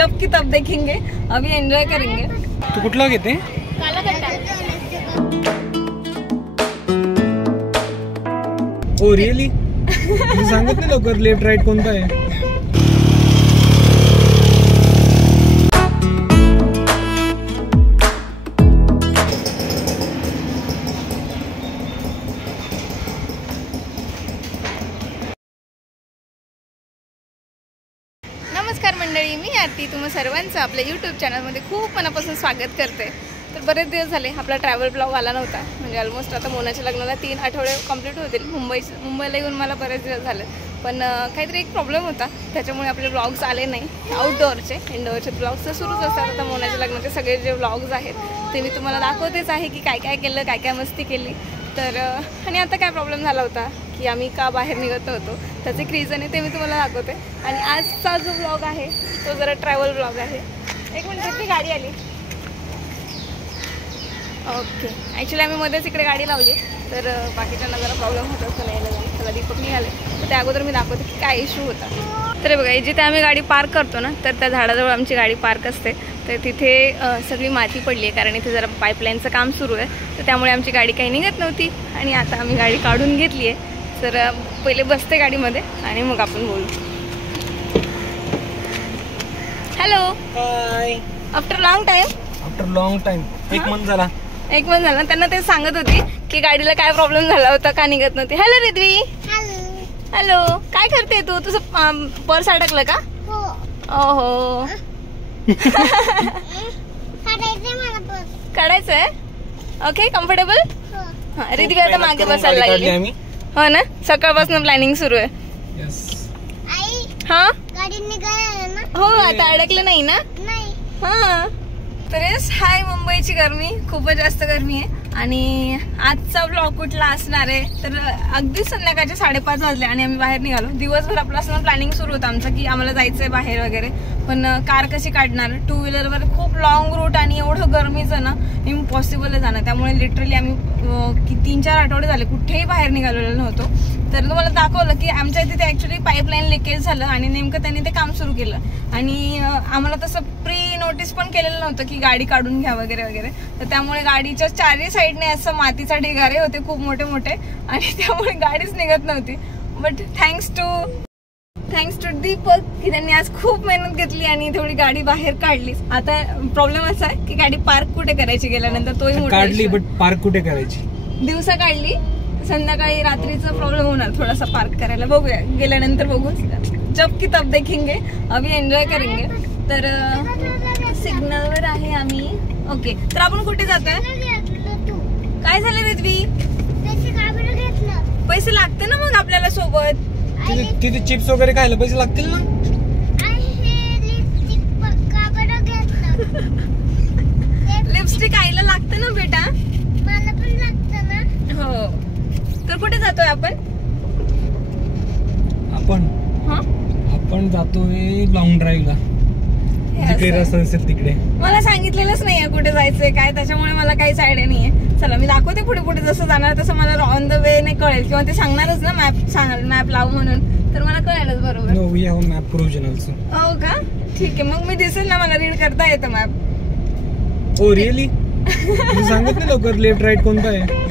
जब की तब देखेंगे, अभी एंजॉय करेंगे। तू कुठला घेते? Oh really? सांगत नाही लवकर लेफ्ट राईट कोणता आहे? नमस्कार मंडळी, मी आरती तुम्हा सर्वांचं आपल्या यूट्यूब चॅनलमध्ये खूप मनापासून स्वागत करते। तर बरेच दिवस झाले आपला ट्रॅव्हल ब्लॉग आला नव्हता, म्हणजे ऑलमोस्ट आता मोनाच्या लग्नाला 3 आठवडे कंप्लीट होतील। मुंबईला येऊन मला बरेच दिवस झाले, पण काहीतरी एक प्रॉब्लेम होता, त्याच्यामुळे आपले ब्लॉग्स आले नाही। आउटडोअरचे इंडोअरचे ब्लॉग्स तर सुरूच असतात। आता मोनाच्या लग्नाचे सगळे जे ब्लॉग्स आहेत ते मी तुम्हाला दाखवतेच आहे की काय काय केलं, काय काय मस्ती केली। तर आणि आता काय प्रॉब्लेम झाला होता की आम्ही का बाहेर निघत नव्हतो, त्याचं एक रिझन आहे, ते मी तुम्हाला दाखवते। आणि आजचा जो ब्लॉग आहे तो जरा ट्रॅव्हल ब्लॉग आहे। एक मिनिट, ती गाडी आली। ओके, ॲक्च्युली आम्ही मध्येच इकडे गाडी लावली, तर बाकीच्यांना जरा प्रॉब्लेम होत असतं नाही यायला जायला। त्याला दीपक निघाले, तर त्या अगोदर मी दाखवते की काय इश्यू होता। तर बघा, जिथे आम्ही गाडी पार्क करतो ना, तर त्या झाडाजवळ आमची गाडी पार्क असते। तर तिथे सगळी माती पडली आहे, कारण इथे जरा पाईपलाईनचं काम सुरू आहे, तर त्यामुळे आमची गाडी काही निघत नव्हती। आणि आता आम्ही गाडी काढून घेतली आहे, तर पहिले बसते गाडीमध्ये आणि मग आपण बोलू। हॅलो, हाय। आफ्टर लॉंग टाइम एक मंथ झाला। त्यांना ते सांगत होती की गाडीला काय प्रॉब्लेम झाला होता, का निघत नव्हती। हॅलो रिद्वी। हॅलो, काय करते तू? तुझं पर्स अडकलं का? ओहो, काढायचंय? Okay, comfortable? हा, रिद्वी आता मागे बसायला लागली। हो ना, सकाळपासून प्लॅनिंग सुरू आहे। हा, हो, आता अडकलं नाही ना? हा, तर हाय, मुंबईची गरमी खूपच जास्त गरमी आहे। आणि आजचा ब्लॉग कुठला असणार आहे, तर अगदी संध्याकाळचे 5:30 वाजले आणि आम्ही बाहेर निघालो। दिवसभर आपलं प्लॅनिंग सुरू होतं आमचं की आम्हाला जायचंय बाहेर वगैरे, पण कार कशी काढणार, 2 व्हीलरवर खूप लॉंग रूट आणि एवढं गरमीचं ना इम्पॉसिबल आहे जाणं। त्यामुळे लिटरली आम्ही 3-4 आठवडे झाले कुठेही बाहेर निघालेलो नव्हतो। तर तुम्हाला दाखवलं की आमच्या इथे ॲक्च्युली पाईपलाईन लिकेज झालं आणि नेमकं त्यांनी ते काम सुरू केलं, आणि आम्हाला तसं प्री नोटीस पण केलेलं नव्हतं की गाडी काढून घ्या वगैरे वगैरे। तर त्यामुळे गाडीच्या चारही साईडने असं मातीचा ढिगारे होते खूप मोठे मोठे, आणि त्यामुळे गाडीच निघत नव्हती। बट थँक्स टू दीपक की त्यांनी आज खूप मेहनत घेतली आणि थोडी गाडी बाहेर काढली। आता प्रॉब्लेम असा आहे की गाडी पार्क कुठे करायची गेल्यानंतर, तोही मोठा काढली, बट पार्क कुठे करायची? दिवसा काढली, संध्याकाळी रात्रीचा प्रॉब्लेम होणार थोडासा पार्क करायला। बघूया, गेल्यानंतर बघू, जब की तब देखेंगे, अभी एंजॉय करेंगे। तर सिग्नलवर आहे आम्ही। ओके, तर आपण कुठे जातोय? काय झालं रिद्वी? पैसे लागते ना मग आपल्याला सोबत? तिथे चिप्स वगैरे खायला पैसे लागतील ना? लिपस्टिक आईला लागते ना बेटा? मला पण लागतं ना। हो, तर कुठे जातोय आपण? आपण जातोय लॉंग ड्राईव्हला, जिकडे रस्ता असेल तिकडे। मला सांगितलेलंच नाहीये कुठे जायचंय काय, त्याच्यामुळे मला काहीच आयडिया नाहीये। चला, मी दाखवते पुढे पुढे जसं जाणार तसं मला ऑन द वे नाही कळेल, किंवा ते सांगणारच ना मॅप लाव म्हणून, तर मला कळेलच बरोबर। No, we have map provision also. हो का? ठीक आहे, मग मी दिसेल ना, मला रीड करता येतं मॅप। Oh really? सांगत नाही लवकर लेफ्ट राईट कोणता आहे?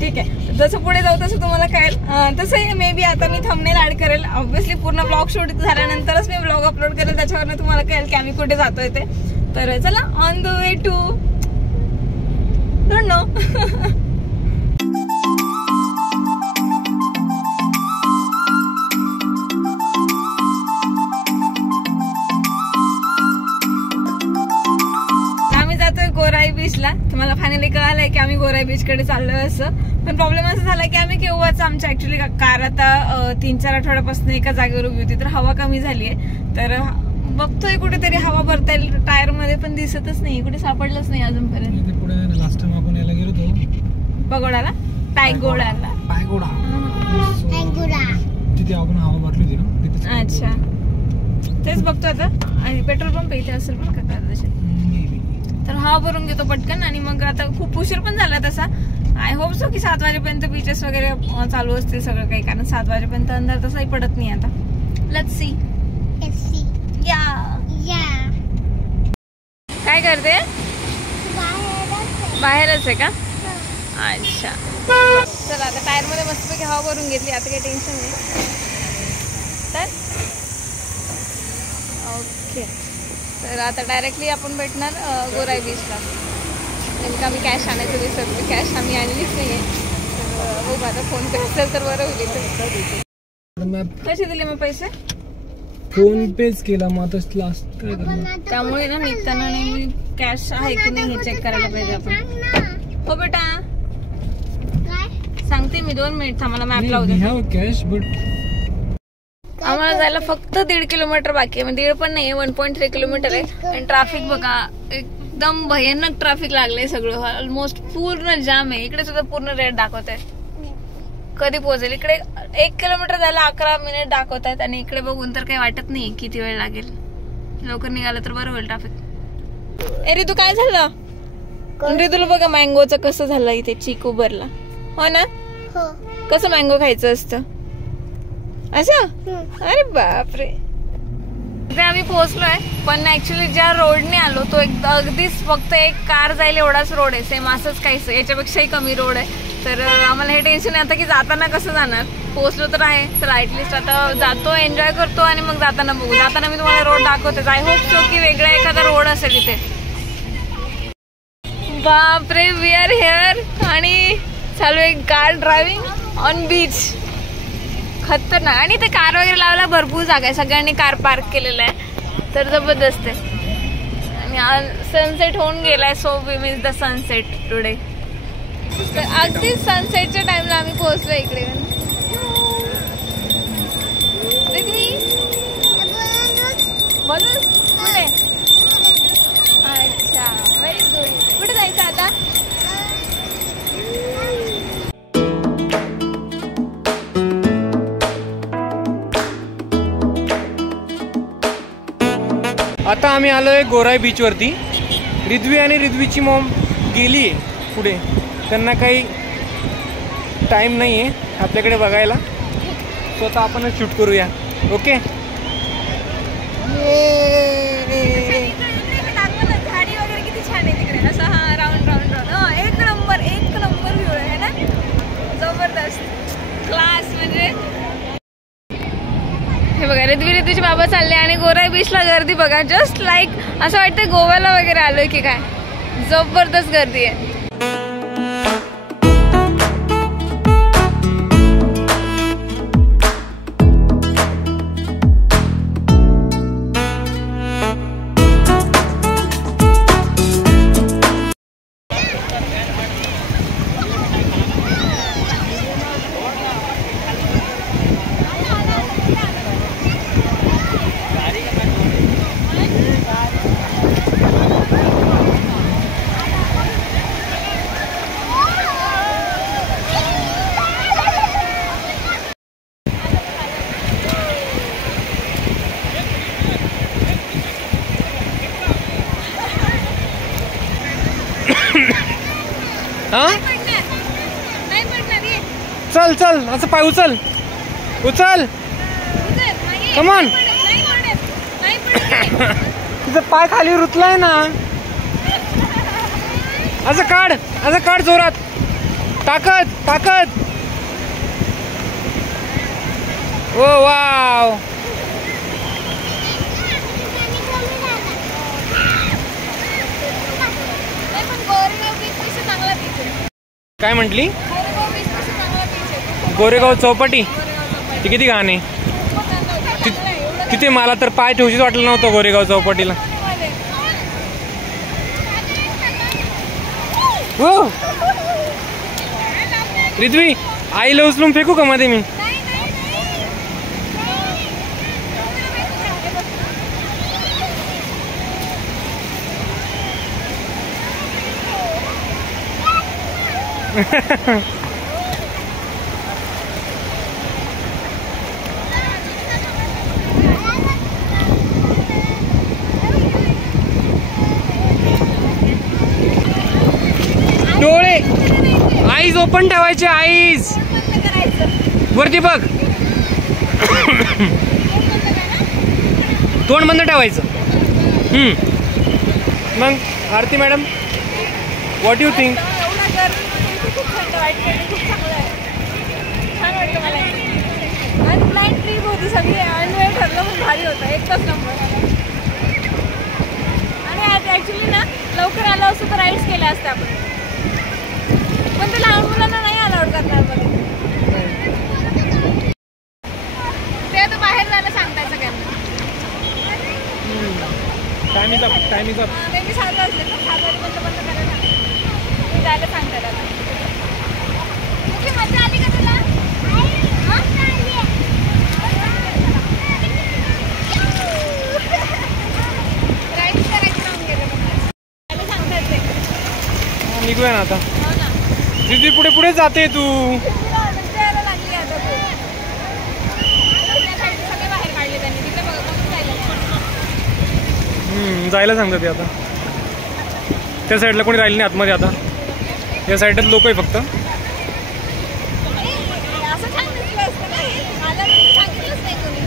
ठीक आहे, जसं पुढे जाऊ तसं तुम्हाला कळेल। तसंही मे बी आता मी थंबनेल ऍड करेल, ऑब्व्हियसली पूर्ण ब्लॉग शूट झाल्यानंतरच मी ब्लॉग अपलोड करेल, त्याच्यावरनं तुम्हाला कळेल की आम्ही कुठे जातोय ते। तर चला, on the way to don't know. Gorai बीचला। तुम्हाला फायनली कळालंय की आम्ही गोराई बीच कडे चाललोय असं, पण प्रॉब्लेम असा झाला की आम्ही केव्हाच आमच्या ऍक्च्युली कार आता 3-4 आठवड्यापासून एका जागेवर उभी होती, तर हवा कमी झालीये। तर बघतोय कुठेतरी हवा भरता येईल टायर मध्ये, पण दिसतच नाही, कुठे सापडलंच नाही अजूनपर्यंत। लास्ट टाइम आपण याला गेलो होतो पगोडाला, पायगोडाला, तिथे आपण हवा भरली होती ना। अच्छा, तेच बघतो आता। आणि पेट्रोल पंप इथे असेल पण का कदाचित, तर हवा भरून घेतो पटकन। आणि मग आता खूप उशीर पण झाला तसा, आय होप सो की 7 वाजेपर्यंत बीचेस वगैरे चालू असतील सगळं काही, कारण 7 वाजेपर्यंत अंधार तसाही पडत नाही आता। Let's see. या काय करते? बाहेरच आहे का? अच्छा चला आता टायर मध्ये मस्तपैकी हवा भरून घेतली, आता काही टेन्शन नाही. तर ओके, तर आता डायरेक्टली आपण भेटणार गोराई बीचला. नेमकं आम्ही कॅश आणायचं विसरलो, कॅश आम्ही आणलीच नाही आहे. तर बघू आता फोन पे असेल तर बरं होईल. कसे दिले मग पैसे? फोन पेच केला मग आता लास्ट काय करणार. त्यामुळे ना निघताना नेहमी कॅश आहे की नाही हे चेक करायला पाहिजे आपण. हो बेटा सांगते मी, 2 मिनिट थांबा, मॅप लावू दे. कॅश बट आम्हाला जायला फक्त 1.5 किलोमीटर बाकी आहे. म्हणजे 1.5 पण नाही, 1.3 किलोमीटर आहे. आणि ट्रॅफिक बघा, एकदम भयानक ट्रॅफिक लागलंय सगळं. ऑलमोस्ट पूर्ण जाम आहे. इकडे सुद्धा पूर्ण रेड दाखवत आहे. कधी पोहोचेल इकडे? 1 किलोमीटर जायला 11 मिनिट दाखवत आहेत. आणि इकडे बघून तर काही वाटत नाही किती वेळ लागेल. लवकर निघालं तर बरं होईल ट्रॅफिक. ए रितू काय झालं? रितूला बघा मँगोचं कसं झालं इथे, चिकू भरला. हो ना? कसं मँगो खायचं असतं असं? अरे बापरे. इथे आम्ही पोहोचलोय, पण ऍक्च्युली ज्या रोडने आलो तो अगदीच फक्त एक कार जाईल एवढाच रोड आहे. सेम असंच काहीच, याच्यापेक्षाही कमी रोड आहे. तर आम्हाला हे टेन्शन आहे आता की जाताना कसं जाणार. पोहोचलो तर आहे, तर ऍटलिस्ट आता जातो, एन्जॉय करतो आणि मग जाताना बघू. जाताना मी तुम्हाला रोड दाखवते. आय होप सो की वेगळा एखादा रोड असेल इथे. बापरे, वी आर हिअर आणि चालू आहे कार ड्रायव्हिंग ऑन बीच. खतरनाक. आणि ते कार वगैरे लावायला भरपूर जागा आहे, सगळ्यांनी कार पार्क केलेला आहे, तर जबरदस्त आहे. आणि सनसेट होऊन गेलाय, so we miss the sunset today. तर अगदीच सनसेटच्या टाइमला आम्ही पोहोचलो इकडे. बोलू कुठे? अच्छा व्हेरी गुड. कुठे जायचं आता? आता आम्ही आलोय गोराई बीच वरती. रिद्वी आणि रिद्वीची मॉम गेली आहे पुढे, त्यांना काही टाइम नाही आहे आपल्याकडे बघायला, स्वतः आपणच शूट करूया. ओके. झाडी वगैरे किती छान आहे तिकडे, असं हा राऊंड राऊंड राऊंड. एक नंबर व्ह्यू आहे ना, जबरदस्त क्लास. म्हणजे हे बघा, रिद्वीचे बाबा चालले आणि गोराई बीचला गर्दी बघा, जस्ट लाईक असं वाटतं गोव्याला वगैरे आलोय की काय. जबरदस्त गर्दी आहे. चल चल, असं पाय उचल उचल, कमॉन. तुझा पाय खाली रुतलाय ना, असं काढ जोरात, ताकद ताकद. ओ वाव. काय म्हटली? गोरेगाव चौपाटी ती किती घाण आहे. तिथे मला तर पाय ठेवशीच वाटलं नव्हतं गोरेगाव चौपाटीला. हो रिद्वी, आईला उचलून फेकू का मध्ये मी? डोळे आईज ओपन ठेवायचे, आईज वरती बघ. तोंड बंद ठेवायचं. मग आरती मॅडम, व्हॉट यू थिंक? एवढा गरम खूप थंड वाटते, खूप चांगलं आहे, छान वाटतं मला. आणि ब्लाइंड ट्रिप होती सगळी, अनवेळ ठरलं पण भारी होतं, एकच नंबर. आणि आज ॲक्च्युली ना लवकर आलं असं तर राईड्स केल्या असत्या आपण, पण ते लहान मुलांना नाही अलाउड करणार बघा. ते आता बाहेर जायला सांगताय सगळ्यांना. Time is up, time is up. त्यांनी 7 वाजले ना, 7 वाजेपर्यंत बंद करायला मी जायला सांगतात आता. ओके, मजा आली का तुला? राईड करायचं राहून गेलं बघा, सांगतात ते. निघूया ना आता. हो ना, दीदी पुढे पुढे जाते तू. जायला लागली आता तू. सगळे बाहेर काढले त्यांनी, तिथे बघा कोण जायला जायला सांगतात ते आता. त्या साईडला कोणी राहिलं नाही आतमध्ये आता, या साईडला लोक आहे फक्त. असं छान दिसलं असतं ना, मला सांगितलंच नाही कोणी.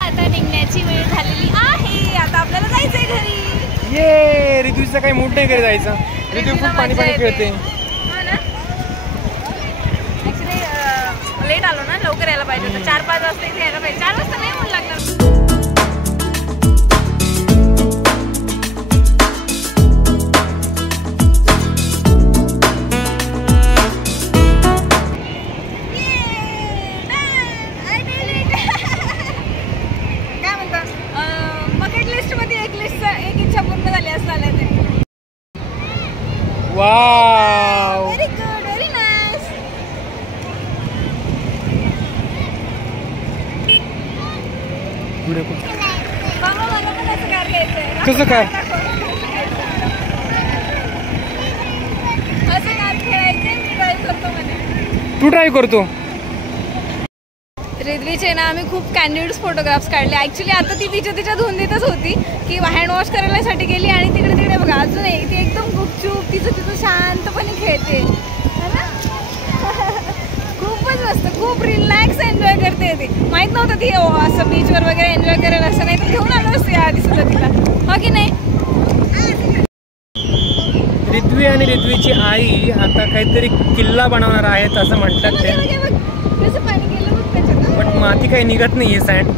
आता निघण्याची वेळ झालेली आहे, आता आपल्याला जायचंय घरी. ये रितूचा काही मूड नाही घरी जायचा. रितू खूप पाणी पाणी खेळते. ऍक्च्युली लेट आलो ना, लवकर यायला पाहिजे होतं. 4-5 वाजता इथे यायला पाहिजे. 4 वाजता नाही म्हणून लागणार. काय म्हणतात, बकेट लिस्ट मध्ये एक इच्छा पूर्ण झाली असणार ते. Wow, very good, very nice. मामा मला पण असं कार घ्यायचंय. कसं काय? असं कार खेळायचंय, मी ड्राईव्ह करतो म्हणे. तू ड्राईव्ह करतो? रिद्वीचे ना आम्ही खूप कॅन्डिड फोटोग्राफ्स काढले. ॲक्च्युली आता ती तिच्या धुंदीतच होती की हँड वॉश करायसाठी गेली आणि तिकडे बघा अजून एक ती एकदम गुपचूप तिचं शांतपणे खेळते है ना. खूपच मस्त, खूप रिलॅक्स एन्जॉय करते ती. माहीत नव्हतं ती असं बीचवर वगैरे एन्जॉय करेल असं, नाही तर घेऊन आलो असते आधी सुद्धा तिला, हो की नाही. रिद्वी आणि रिद्वीची आई आता काहीतरी किल्ला बनवणार आहेत असं म्हणतात ते. कसं पाणी गेलं बघ त्याच्यात. बट माती काही निघत नाहीये सँड.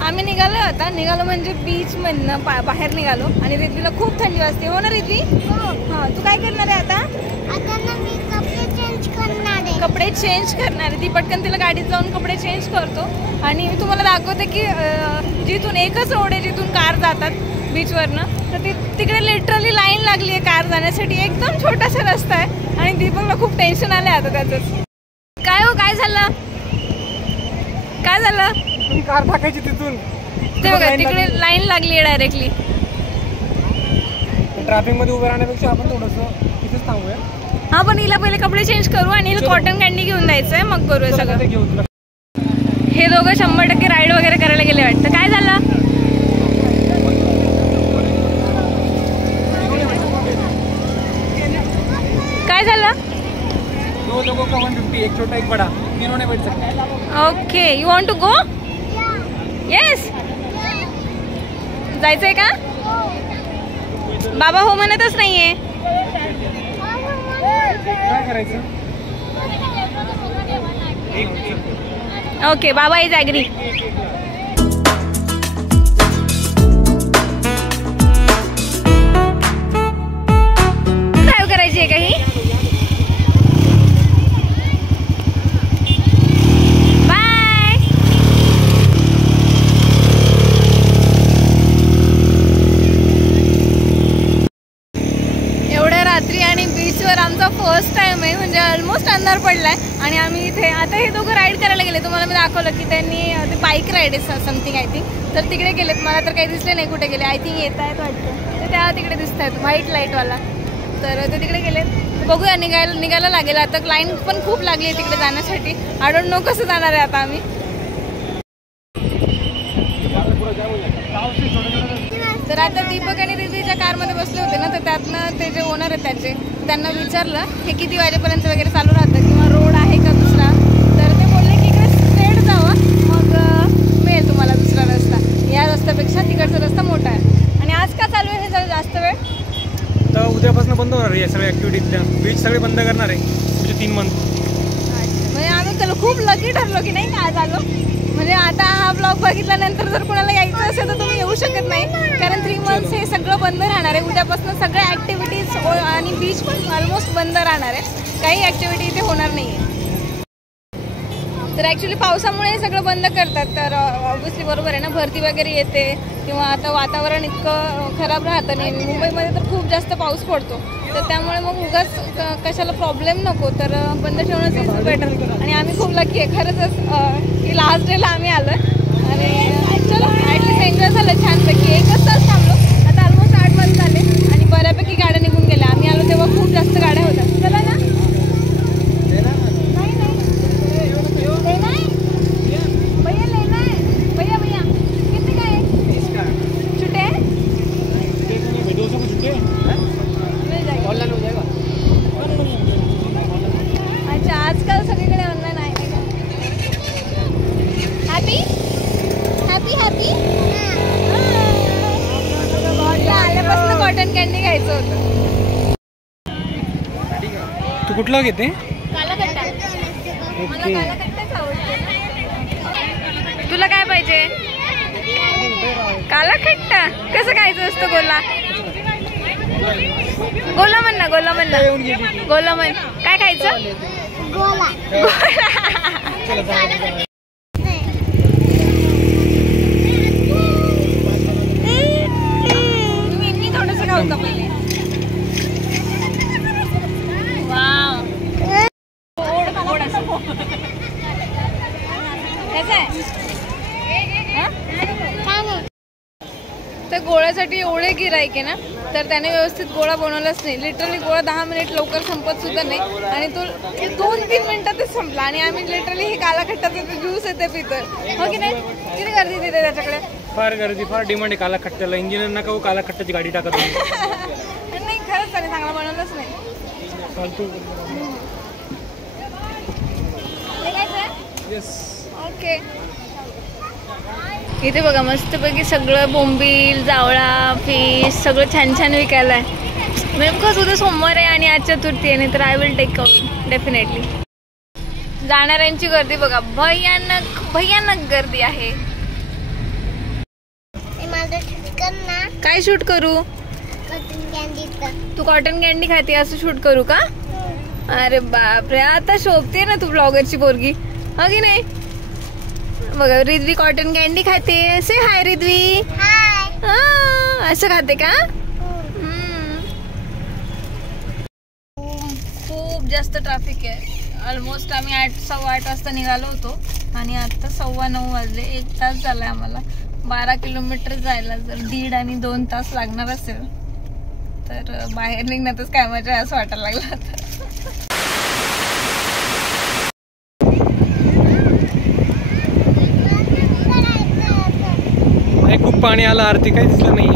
आम्ही निघालो म्हणजे बीच मधनं बाहेर निघालो आणि रिद्वीला खूप थंडी वाजते. हो ना रिद्वी? हा, तू काय करणार आहे आता? आता ना मी कपडे चेंज करणार आहे. कपडे चेंज करणार आहे ती. पटकन तिला गाडीत जाऊन कपडे चेंज करतो आणि मी तुम्हाला दाखवते की जिथून एकच रोड आहे जिथून कार जातात बीचवरनं, तर तिकडे लिटरली लाईन लागली आहे कार जाण्यासाठी. एकदम छोटासा रस्ता आहे आणि दीपकला खूप टेन्शन आलं आता त्याचंच. काय हो, काय झालं? काय झालं? कार टाकायची तिथून. ते बघा तिकडे लाईन लागली आहे डायरेक्टली. ट्रॅफिक मध्ये उभं राहण्यापेक्षा आपण थोडंसं तिथेच थांबूया. हा, पण हिला पहिले कपडे चेंज करू आणि हिला कॉटन कॅन्डी घेऊन जायचंय, मग करूया सगळं. हे दोघं 100% राईड वगैरे करायला गेले वाटतं. काय झालं? काय झालं? दो लोगों का 150, एक छोटा एक बड़ा, तीनों ने बैठ सकते. Okay, you want to go? Yes. जायचंय का? बाबा हो म्हणतच नाहीये. काय करायचं? ओके, बाबा इज ॲग्री. ड्राईव्ह करायची आहे का ही? आमचा फर्स्ट टाइम आहे, म्हणजे ऑलमोस्ट अंधार पडलाय आणि आम्ही इथे आता हे दोघं राईड करायला गेले. तुम्हाला मी दाखवलं की त्यांनी ते बाईक बाईक राईड आहे समथिंग आय थिंक. तर तिकडे गेलेत. मला तर काही दिसले नाही कुठे गेले. आय थिंक येत आहेत वाटतं. तर त्या तिकडे दिसत आहेत व्हाईट लाईटवाला. तर ते तिकडे गेलेत. बघूया निघायला लागेल. आता लाईन पण खूप लागली आहे तिकडे जाण्यासाठी. आय डोंट नो कसं जाणार आहे आता आम्ही. तर आता दीपक आणि रिद्वीच्या कारमध्ये बसले होते ना, तर त्यातनं ते जे ओनर आहेत त्याचे त्यांना विचारलं हे किती वाजेपर्यंत वगैरे चालू राहतं किंवा रोड आहे का दुसरा. तर ते बोलले की इकडे स्ट्रेट जावा मग मिळेल तुम्हाला दुसरा रस्ता. या रस्त्यापेक्षा तिकडचा रस्ता मोठा आहे. आणि आज का चालू आहे हे जरा जास्त वेळ? तर उद्यापासून बंद होणार आहे सगळ्या ॲक्टिव्हिटीजच्या. बीच सगळे बंद करणार आहे म्हणजे 3 मंथ. अच्छा, म्हणजे आम्ही चलो खूप लकी ठरलो की नाही का आज आलो. म्हणजे आता हा ब्लॉग बघितल्यानंतर जर कोणाला यायचं असेल तर तुम्ही येऊ शकत नाही, कारण 3 मंथ्स हे सगळं बंद राहणार आहे. उद्यापासून सगळ्या ॲक्टिव्हिटीज आणि बीच पण ऑलमोस्ट बंद राहणार आहे. काही ॲक्टिव्हिटी इथे होणार नाही आहे. तर ॲक्च्युली पावसामुळे हे सगळं बंद करतात. तर ऑब्व्हियसली बरोबर आहे ना, भरती वगैरे येते किंवा आता वातावरण इतकं खराब राहतं नाही. मुंबईमध्ये तर खूप जास्त पाऊस पडतो. तर त्यामुळे मग उगाच कशाला प्रॉब्लेम नको, तर बंद ठेवणंच इज बेटर. आणि आम्ही खूप लकी आहे खरंच की लास्ट डेला आम्ही आलो आहे. आणि चलो ॲटलीस्ट एन्जॉय झालं छानपैकी. 1 तास थांबलो. आता ऑलमोस्ट 8 वाजता झाले आणि बऱ्यापैकी गाड्या निघून गेल्या. आम्ही आलो तेव्हा खूप जास्त गाड्या होत्या. चला ना. अच्छा, आजकाल सगळीकडे ऑनलाईन आहे. Happy happy happy. आल्यापासून कॉटन कॅन्डी खायचं होतं. तू कुठला घेते? कालाखट्टा. मला कालाखट्टाच आवडते. तुला काय पाहिजे? कालाखट्टा कसं खायचं असतं? गोला गोला म्हण ना. गोला म्हण ना. गोला म्हण. काय खायचं? गोला. मी थोडंसं खाऊ का पहिले? वाव, कसं आहे? तर गोळ्यासाठी एवढे गिराईक आहे ना, तर त्याने व्यवस्थित गोळा बनवलाच नाही. लिटरली गोळा 10 मिनिट लवकर संपत सुद्धा नाही. आणि तो 2-3 मिनिटातच संपला. आणि आम्ही लिटरली हे कालाखट्टाचा ज्यूस येते पितोय. हो की नाही? किती गर्दी तिथे त्याच्याकडे? फार गर्दी, फार डिमांड आहे कालाखट्ट्याला. इंजिनियर नका हो कालाखट्ट्याची गाडी टाकत. नाही खरंच त्याने चांगला बनवलंच नाही. फालतू. ओके. इथे बघा मस्तपैकी सगळं बोंबील, जावळा, फिश सगळं छान छान विकायला आहे. नेमकंच उद्या सोमवार आहे आणि आज चतुर्थी आहे. नाही तर I will take out definitely. जाणाऱ्यांची गर्दी बघा, भयानक भयानक गर्दी आहे. काय शूट करू? तू कॉटन कॅन्डी खाते असं शूट करू का? अरे बापरे, आता शोभते ना तू ब्लॉगरची पोरगी, हो की नाही? बघा रिद्वी कॉटन कॅन्डी खाते. से हाय रिद्वी. हाय. असं खाते का? खूप जास्त ट्रॅफिक आहे. ऑलमोस्ट आम्ही 8:15 वाजता निघालो होतो आणि आता 9:15 वाजले. 1 तास झालाय आम्हाला. 12 किलोमीटर जायला जर 1.5 आणि 2 तास लागणार असेल तर बाहेर निघण्यातच काय मजा आहे असं वाटायला लागलं आता. खूप पाणी आलं. आरती काही दिसलं नाही.